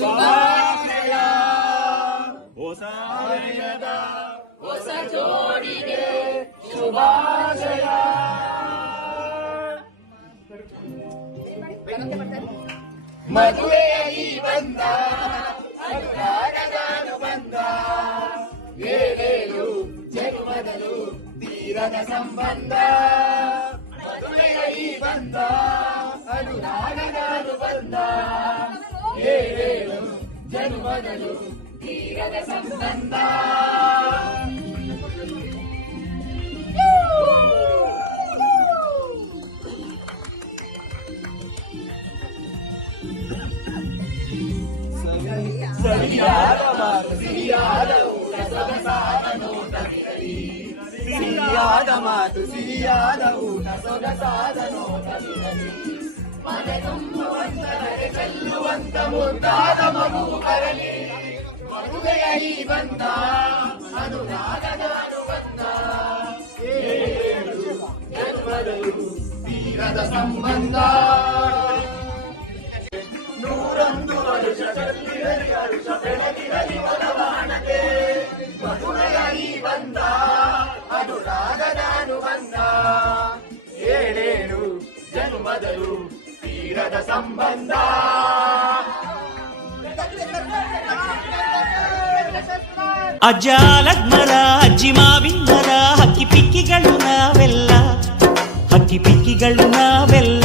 ಶುಭಾಶಯ ಹೊಸ ವರ್ಷದ ಹೊಸ ಜೋಡಿಗೆ ಶುಭಾಶಯ. ಮದುವೆಯ ಈ ಬಂದ ಅನುರಾಗದ ಅನುಬಂಧ, ಏಳೇಳು ಜನ್ಮದಲು ತೀರದ ಸಂಬಂಧ. ಮದುವೆಯ ಈ ಬಂದ ಅನುರಾಗದ ಅನುಬಂಧ, ಏಳೇಳು ಜನ್ಮದಲು ತೀರದ ಸಂಬಂಧ. ಸರಿಯಾದ ಮಾತು ಸಿಹಿಯಾದ ಊಟ ಸೊಗಸಾದ ನೋಟವಿರಲಿ, ಸಿಹಿಯಾದ ಮಾತು ಸಿಹಿಯಾದ ಊಟ ಸೊಗಸಾದ ನೋಟವಿರಲಿ. ಮನೆ ತುಂಬುವಂತ ನಡೆ ಚೆಲ್ಲುವಂತ ಮುದ್ದಾದ ಮಗು ಬರಲಿ. ಮದುವೆಯ ಈ ಬಂದ ಅನುರಾಗದ ಅನುಬಂಧ, ಏಳು ಜನ್ಮದಲು ತೀರದ ಸಂಬಂಧ. ನೂರೊಂದು ವರುಷ ಚಲಿರಲಿ ಹರುಷ ಬೆಳಗಿರಲಿ ವರವಾಣತೆ. ಮದುವೆಯ ಈ ಬಂದ ಅನುರಾಗದ ಅನುಬಂಧ, ಏಳೇಳು ಜನ್ಮದಲು ತೀರದ ಸಂಬಂಧ. ಅಜ್ಜ ಲಗ್ಮರ ಅಜ್ಜಿ ಮಾವಿನ ಮರ, ಹಕ್ಕಿ ಪಿಕ್ಕಿಗಳು ನಾವೆಲ್ಲ, ಹಕ್ಕಿ ಪಿಕ್ಕಿಗಳು ನಾವೆಲ್ಲ.